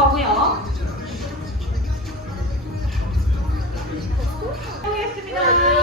거고요. 해보겠습니다.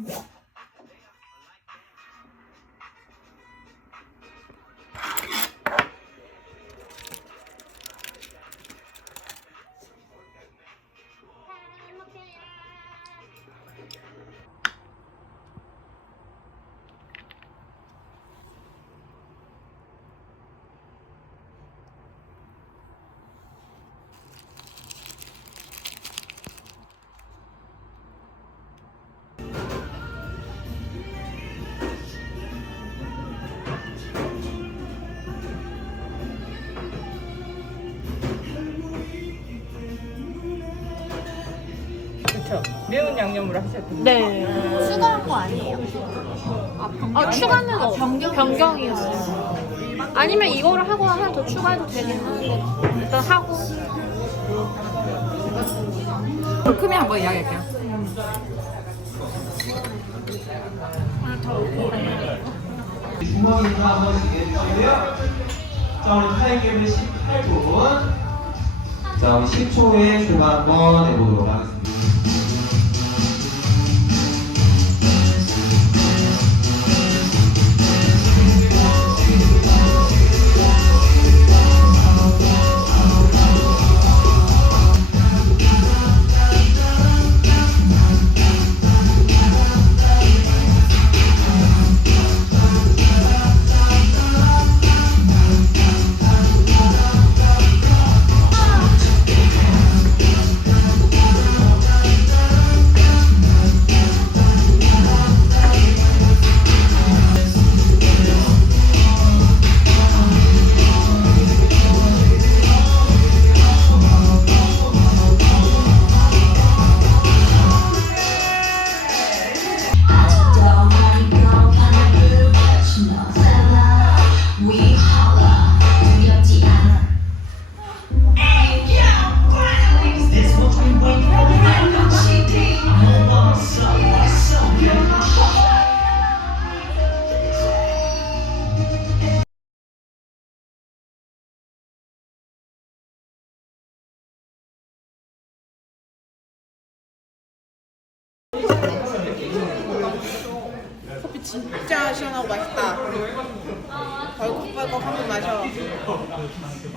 Yeah. 매운 양념으로 하셨군요. 네. 추가한 거 아니에요? 아, 추가는 어, 변경 이었어요. 아니면 이거를 하고 하나 더 추가해도 되긴 하는데 일단 하고 크면 한번 이야기할게요. 주머니도 한번 얘기해주시고요. 자, 우리 타임게임은 18분. 자, 우리 10초에 출발 한번 해보도록 하겠습니다.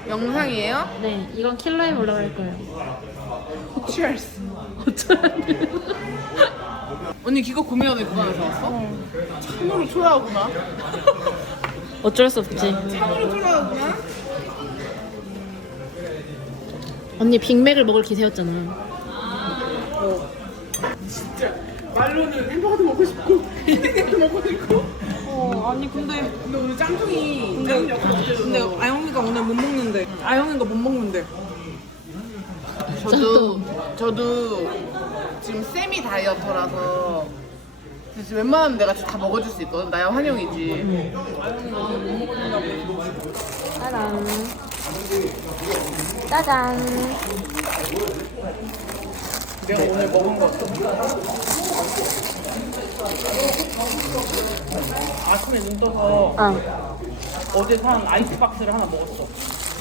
영상이에요? 네, 이건 킬러임 올라갈 거예요. Cheers. 언니 기껏 구매하는 구간에서 왔어? 참으로 초라하구나. 어쩔 수 없지. 참으로 초라하구나. 언니 빅맥을 먹을 기세였잖아. 말로는 햄버거도 먹고 싶고 비빔밥도 먹고 싶고. 어 아니 근데 근데 오늘 짱통이 근데 근데 아영이가 오늘 못 먹는데 아영이가 못 먹는데. 저도 저도 지금 세미 다이어터라서 지금 웬만하면 내가 다 먹어줄 수 있거든. 나야 환영이지. 짜잔. 짜잔. 내가 오늘 먹은 거 아침에 눈 떠서 아, 어제 산 아이스박스를 하나 먹었어.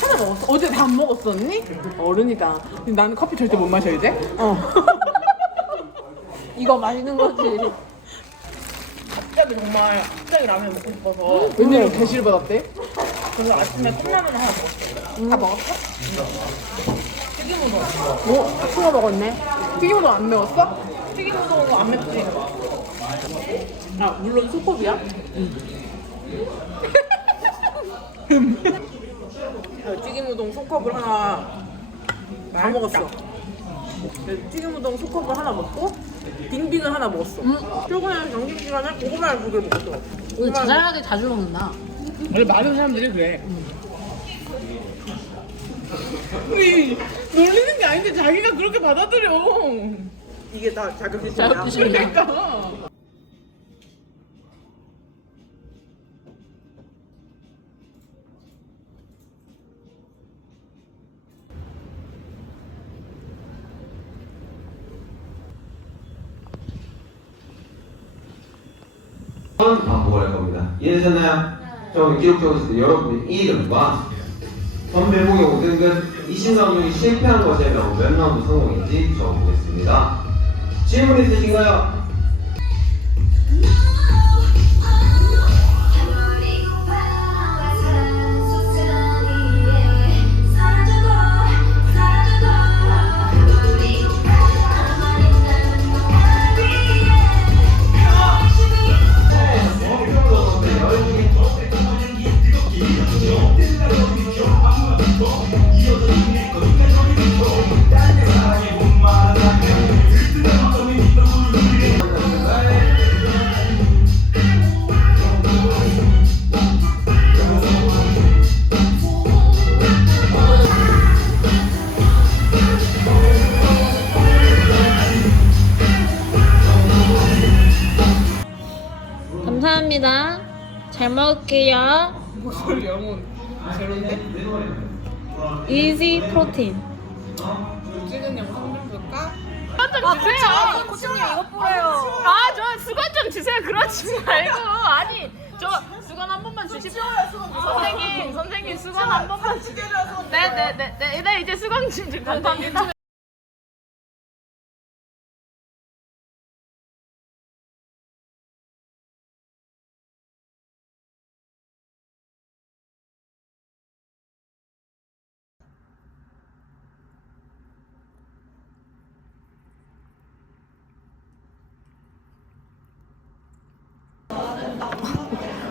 하나 먹었어? 어제 다 안 먹었었니? 어른이다. 근데 나는 커피 절대 못 마셔 이제. 어. 이거 맛있는 거지. 갑자기 정말 갑자기 라면 먹고 싶어서 웬일로 대시를 받았대? 그래서 아침에 컵라면 하나 먹었어. 다 먹었어? 튀김 우동. 뭐, 추가 먹었네. 튀김우동 안 매웠어? 튀김 우동 안 맵지? 아 물론 소컵이야? 응. 튀김 우동 소컵을 하나 다 먹었어. 그래서 튀김 우동 소컵을 하나 먹고 빙빙을 하나 먹었어. 출근하는 점심 시간에 고구마를 두 개를 먹었어. 오늘 자잘하게 자주 먹는다. 원래 많은 사람들이 그래. 우리 놀리는 게 아닌데 자기가 그렇게 받아들여. 이게 다 자격지심이야. 자격지심이야. 그러니까. 반복을 할 겁니다. 이해되셨나요? 좀 기록 적으실 때 여러분의 이름과 선배목의 모든 것 20라운드 중에 실패한 것이라면 몇 라운드 성공인지 적어보겠습니다. 질문 있으신가요? 감사합니다. 잘 먹을게요. 목소리 영혼 제로인데? 이지 프로틴. 찍은 영상 좀 볼까? 아, 주세요. 코치님 이거 뿌려요. 아, 저 수건 좀 주세요. 그러지 말고. 아니, 저 수건 한 번만 주십시오. 선생님, 선생님 수건 한 번만 주세요. 네, 네, 네, 네, 네, 이제 수건 좀좀 감사합니다.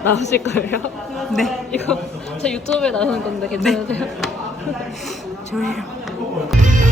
나오실 거예요? 네. 이거 제 유튜브에 나오는 건데 괜찮으세요? 전현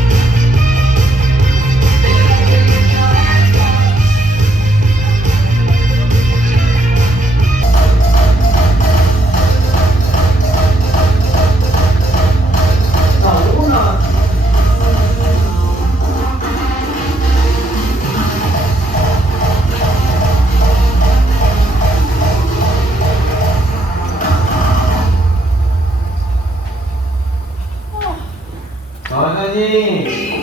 이 하나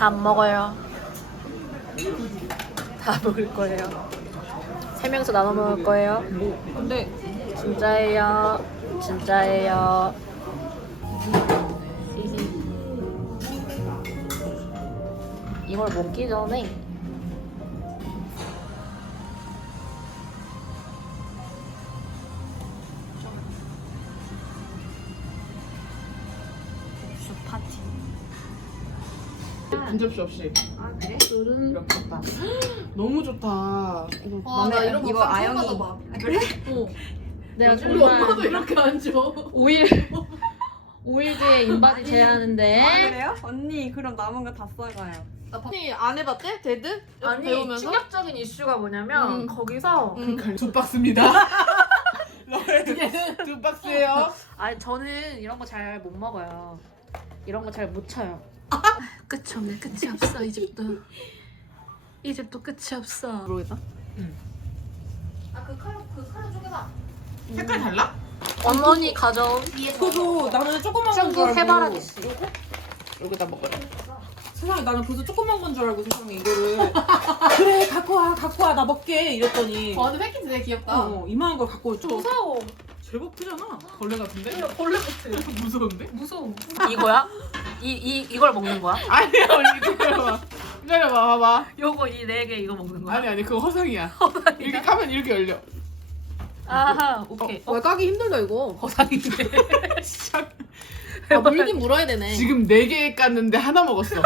다 안 먹어요. 다 먹을 거예요. 세 명이서 나눠 먹을 거예요. 근데 진짜예요. 진짜예요. 이걸 먹기 전에 파티. 한 접시 없이. 아 그래? 이렇게 좋다. 너무 좋다. 이거 나 이런 거 아영이 내가 우리 엄마도 이렇게 안 줘. 5일 5일 뒤에 인바디 제하는데 그래요? 언니 그럼 남은 거 다 써가요. 언니 안 해봤대? 데드? 아니 배우면서? 충격적인 이슈가 뭐냐면 음. 거기서 두 박스입니다. 두 박스예요. 아니 저는 이런 거 잘 못 먹어요. 이런 거 잘 못 쳐요. 끝이 없네. 끝이 없어 이 집도. 이 집도 끝이 없어. 모르겠다. 아그 칼로 그 칼로 쪼개봐. 색깔 달라? 어머니 가져온 그래도 나는 조그만 건줄 알고. 해바라기 씨. 여기다 먹어라. 세상에 나는 그래서 조그만 건 줄 알고 세상에 이거를 그래 갖고 와 갖고 와 나 먹게 이랬더니 어, 근데 패키지 되게 귀엽다. 어, 이만한 걸 갖고 왔죠. 무서워. 제법 크잖아. 벌레 같은데? 벌레 같아. 무서운데? 무서워. 이거야? 이 이 이걸 먹는 거야? 아니야 우리 기다려봐. 기다려봐 봐봐. 요거 이 네 개 이거 먹는 거야? 아니 아니 그거 허상이야. 이렇게 까면 이렇게 열려. 아하 오케이. 어, 와 까기 힘들다 이거. 거상인데. 시작. 아, 물긴 물어야 되네. 지금 네 개 깠는데 하나 먹었어.